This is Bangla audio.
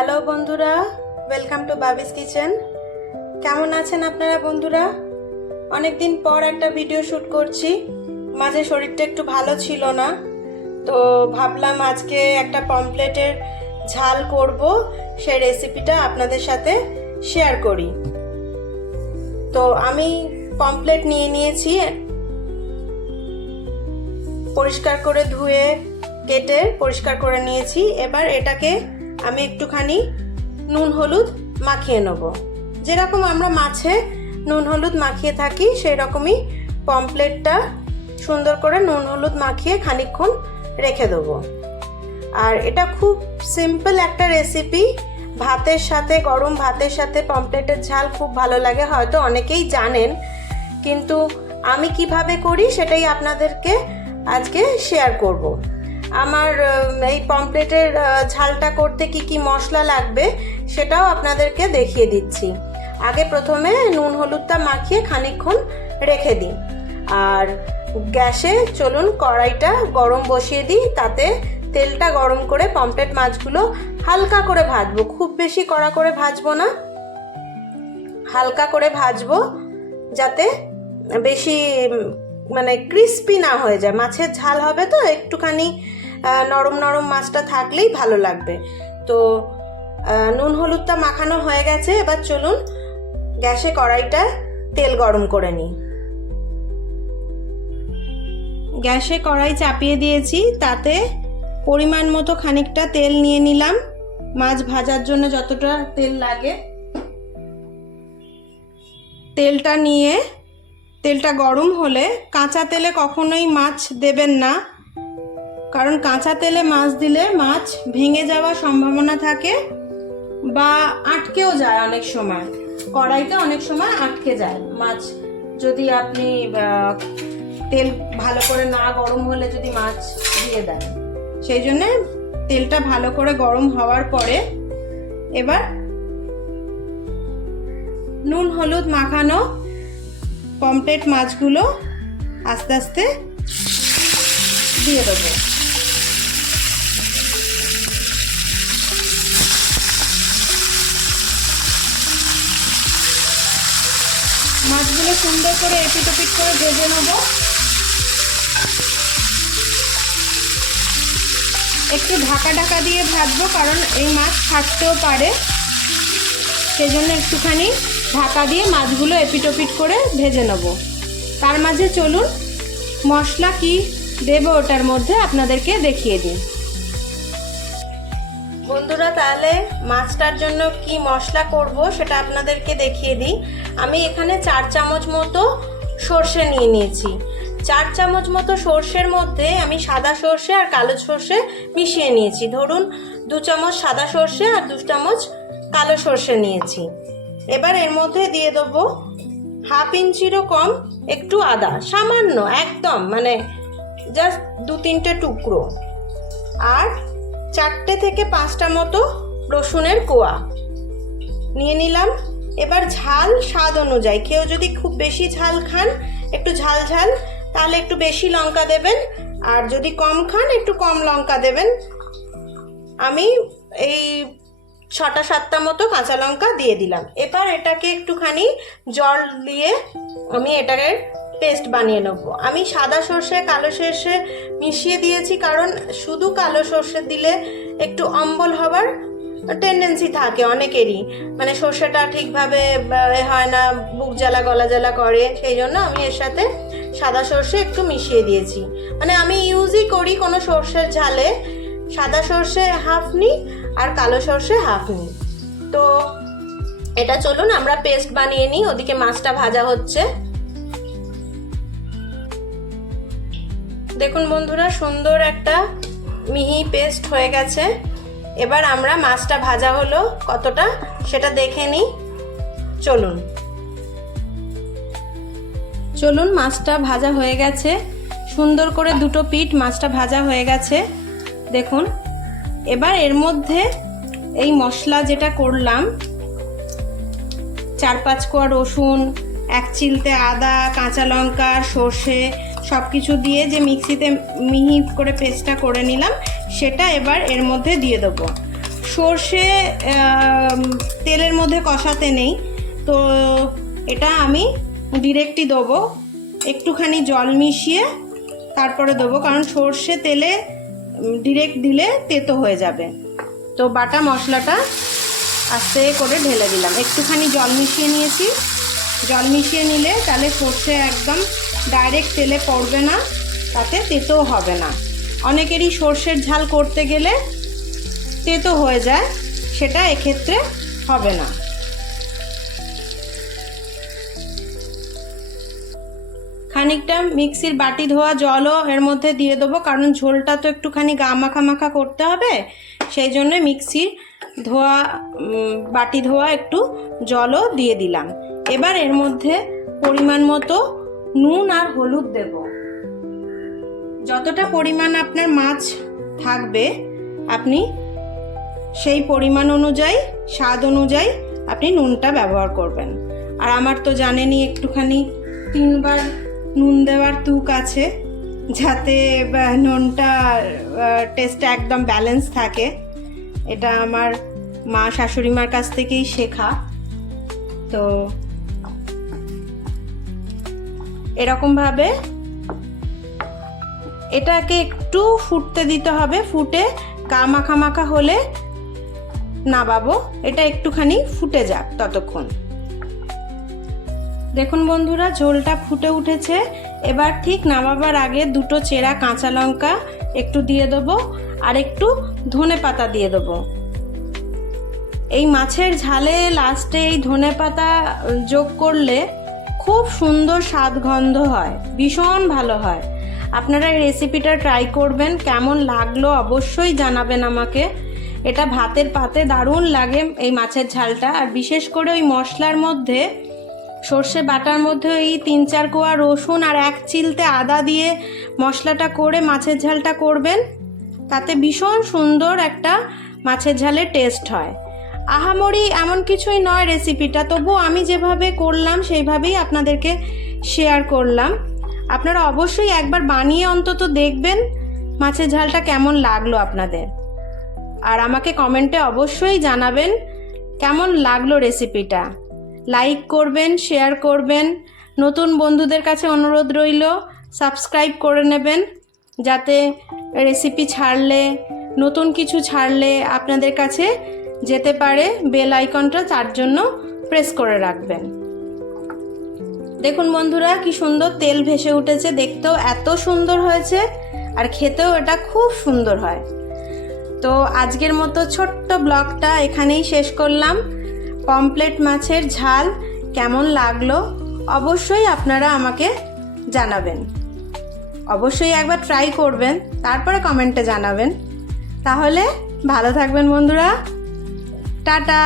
হ্যালো বন্ধুরা, ওয়েলকাম টু বাবিস কিচেন। কেমন আছেন আপনারা বন্ধুরা? অনেকদিন পর একটা ভিডিও শ্যুট করছি। মাঝে শরীরটা একটু ভালো ছিল না, তো ভাবলাম আজকে একটা পমফ্লেটের ঝাল করব, সেই রেসিপিটা আপনাদের সাথে শেয়ার করি। তো আমি পমফ্লেট নিয়ে নিয়েছি, পরিষ্কার করে ধুয়ে কেটে পরিষ্কার করে নিয়েছি। এবার এটাকে আমি একটুখানি নুন হলুদ মাখিয়ে নেব। যেরকম আমরা মাছে নুন হলুদ মাখিয়ে থাকি সেই রকমই পমফ্লেটটা সুন্দর করে নুন হলুদ মাখিয়ে খানিকক্ষণ রেখে দেবো। আর এটা খুব সিম্পল একটা রেসিপি, ভাতের সাথে, গরম ভাতের সাথে পমফ্লেটের ঝাল খুব ভালো লাগে, হয়তো অনেকেই জানেন, কিন্তু আমি কিভাবে করি সেটাই আপনাদেরকে আজকে শেয়ার করব। আমার এই পমফ্লেটের ঝালটা করতে কি কি মশলা লাগবে সেটাও আপনাদেরকে দেখিয়ে দিচ্ছি। আগে প্রথমে নুন হলুদটা মাখিয়ে খানিকক্ষণ রেখে দিই। আর গ্যাসে চলুন কড়াইটা গরম বসিয়ে দিই, তাতে তেলটা গরম করে পমফ্লেট মাছগুলো হালকা করে ভাজবো, খুব বেশি কড়া করে ভাজবো না, হালকা করে ভাজবো, যাতে বেশি মানে ক্রিস্পি না হয়ে যায়। মাছের ঝাল হবে তো একটুখানি নরম নরম মাছটা থাকলেই ভালো লাগবে। তো নুন হলুদটা মাখানো হয়ে গেছে, এবার চলুন গ্যাসে কড়াইটা তেল গরম করে নিই। গ্যাসে কড়াই চাপিয়ে দিয়েছি, তাতে পরিমাণ মতো খানিকটা তেল নিয়ে নিলাম, মাছ ভাজার জন্য যতটা তেল লাগে। তেলটা নিয়ে তেলটা গরম হলে, কাঁচা তেলে কখনোই মাছ দেবেন না, কারণ কাঁচা তেলে মাছ দিলে মাছ ভেঙে যাওয়ার সম্ভাবনা থাকে বা আটকেও যায়। অনেক সময় কড়াইতে অনেক সময় আটকে যায় মাছ, যদি আপনি তেল ভালো করে না গরম হলে যদি মাছ দিয়ে দেন। সেই জন্যে তেলটা ভালো করে গরম হওয়ার পরে এবার নুন হলুদ মাখানো পমফ্লেট মাছগুলো আস্তে আস্তে দিয়ে দেবো। মাছগুলো সুন্দর করে এপিট ওপিট করে ভেজে নেব। একটু ঢাকা ঢাকা দিয়ে ভাজবো, কারণ এই মাছ ফাটতেও পারে, সেজন্য একটুখানি ঢাকা দিয়ে মাছগুলো এপিট ওপিট করে ভেজে নেব। তার মাঝে চলুন মশলা কি দেবো ওটার মধ্যে আপনাদেরকে দেখিয়ে দিই। বন্ধুরা, তাহলে মাছটার জন্য কি মশলা করব সেটা আপনাদেরকে দেখিয়ে দিই। আমি এখানে 4 চামচ মতো সর্ষে নিয়ে নিয়েছি। 4 চামচ মতো সর্ষের মধ্যে আমি সাদা সর্ষে আর কালো সর্ষে মিশিয়ে নিয়েছি। ধরুন 2 চামচ সাদা সর্ষে আর 2 চামচ কালো সর্ষে নিয়েছি। এবার এর মধ্যে দিয়ে দেবো 1/2 ইঞ্চিরও কম একটু আদা, সামান্য, একদম মানে জাস্ট 2-3টে টুকরো, আর 4টে থেকে 5টা মতো রসুনের কোয়া নিয়ে নিলাম। এবার ঝাল স্বাদ অনুযায়ী, কেউ যদি খুব বেশি ঝাল খান, একটু ঝাল ঝাল, তাহলে একটু বেশি লঙ্কা দেবেন, আর যদি কম খান একটু কম লঙ্কা দেবেন। আমি এই 6টা-7টা মতো কাঁচা লঙ্কা দিয়ে দিলাম। এবার এটাকে একটুখানি জল দিয়ে আমি এটাকে পেস্ট বানিয়ে নেব। আমি সাদা সর্ষে কালো সর্ষে মিশিয়ে দিয়েছি, কারণ শুধু কালো সর্ষে দিলে একটু অম্বল হবার টেন্ডেন্সি থাকে অনেকেরই, মানে সর্ষেটা ঠিকভাবে হয় না, বুক জ্বালা গলা জ্বালা করে, সেই জন্য আমি এর সাথে সাদা সর্ষে একটু মিশিয়ে দিয়েছি। মানে আমি ইউজই করি কোনো সর্ষের ঝালে সাদা সর্ষে 1/2 নিই আর কালো সর্ষে 1/2 নিই। তো এটা চলুন আমরা পেস্ট বানিয়ে নিই, ওদিকে মাছটা ভাজা হচ্ছে। দেখুন বন্ধুরা, সুন্দর একটা মিহি পেস্ট হয়ে গেছে। এবার আমরা মাছটা ভাজা হলো কতটা সেটা দেখে নিই। চলুন মাছটা ভাজা হয়ে গেছে, সুন্দর করে 2টো পিঠ মাছটা ভাজা হয়ে গেছে। দেখুন, এবার এর মধ্যে এই মশলা যেটা করলাম, 4-5 কোয়া রসুন, 1 চিলতে আদা, কাঁচা লঙ্কা, সর্ষে সব কিছু দিয়ে যে মিক্সিতে মিহি করে পেস্টটা করে নিলাম, সেটা এবার এর মধ্যে দিয়ে দেবো। সর্ষে তেলের মধ্যে কষাতে নেই, তো এটা আমি ডিরেক্টই দেবো, একটুখানি জল মিশিয়ে তারপরে দেবো, কারণ সর্ষে তেলে ডিরেক্ট দিলে তেতো হয়ে যাবে। তো বাটা মশলাটা আস্তে করে ঢেলে দিলাম, একটুখানি জল মিশিয়ে নিয়েছি। জল মিশিয়ে নিলে তাহলে সর্ষে একদম ডাইরেক্ট তেলে পড়বে না, তাতে তেতোও হবে না। অনেকেরই সর্ষের ঝাল করতে গেলে তেতো হয়ে যায়, সেটা এক্ষেত্রে হবে না। খানিকটা মিক্সির বাটি ধোয়া জলও এর মধ্যে দিয়ে দেবো, কারণ ঝোলটা তো একটুখানি গা মাখা মাখা করতে হবে, সেই জন্য মিক্সির ধোয়া বাটি ধোয়া একটু জলও দিয়ে দিলাম। এবার এর মধ্যে পরিমাণ মতো নুন আর হলুদ দেব। যতটা পরিমাণ আপনার মাছ থাকবে আপনি সেই পরিমাণ অনুযায়ী, স্বাদ অনুযায়ী আপনি নুনটা ব্যবহার করবেন। আর আমার তো জানেনই একটুখানি 3 বার নুন দেওয়ার তুক আছে, যাতে নুনটা টেস্টটা একদম ব্যালেন্স থাকে। এটা আমার মা শাশুড়ি মার কাছ থেকেই শেখা। তো এরকমভাবে এটাকে একটু ফুটতে দিতে হবে, ফুটে গা মাখা মাখা হলে নামাবো। এটা একটুখানি ফুটে যাক ততক্ষণ। দেখুন বন্ধুরা, ঝোলটা ফুটে উঠেছে। এবার ঠিক নামাবার আগে 2টো চেরা কাঁচা লঙ্কা একটু দিয়ে দেবো, আর একটু ধনেপাতা দিয়ে দেবো। এই মাছের ঝালে লাস্টে এই ধনেপাতা যোগ করলে খুব সুন্দর স্বাদ গন্ধ হয়, ভীষণ ভালো হয়। আপনারা এই রেসিপিটা ট্রাই করবেন, কেমন লাগলো অবশ্যই জানাবেন আমাকে। এটা ভাতের পাতে দারুণ লাগে এই মাছের ঝালটা। আর বিশেষ করে ওই মশলার মধ্যে, সর্ষে বাটার মধ্যে ওই 3-4 কোয়া রসুন আর 1 চিলতে আদা দিয়ে মশলাটা করে মাছের ঝালটা করবেন, তাতে ভীষণ সুন্দর একটা মাছের ঝালের টেস্ট হয়। আহামরি এমন কিছুই নয় রেসিপিটা, তবু আমি যেভাবে করলাম সেইভাবেই আপনাদেরকে শেয়ার করলাম। আপনারা অবশ্যই একবার বানিয়ে অন্তত দেখবেন মাছের ঝালটা কেমন লাগলো আপনাদের। আর আমাকে কমেন্টে অবশ্যই জানাবেন কেমন লাগলো রেসিপিটা। লাইক করবেন, শেয়ার করবেন। নতুন বন্ধুদের কাছে অনুরোধ রইল সাবস্ক্রাইব করে নেবেন, যাতে রেসিপি ছাড়লে, নতুন কিছু ছাড়লে আপনাদের কাছে যেতে পারে। বেল আইকনটা তার জন্য প্রেস করে রাখবেন। দেখুন বন্ধুরা, কি সুন্দর তেল ভেসে উঠেছে, দেখতেও এত সুন্দর হয়েছে, আর খেতেও এটা খুব সুন্দর হয়। তো আজকের মতো ছোট্ট ব্লগটা এখানেই শেষ করলাম। পমফ্রেট মাছের ঝাল কেমন লাগলো অবশ্যই আপনারা আমাকে জানাবেন। অবশ্যই একবার ট্রাই করবেন, তারপরে কমেন্টে জানাবেন। তাহলে ভালো থাকবেন বন্ধুরা, টাটা।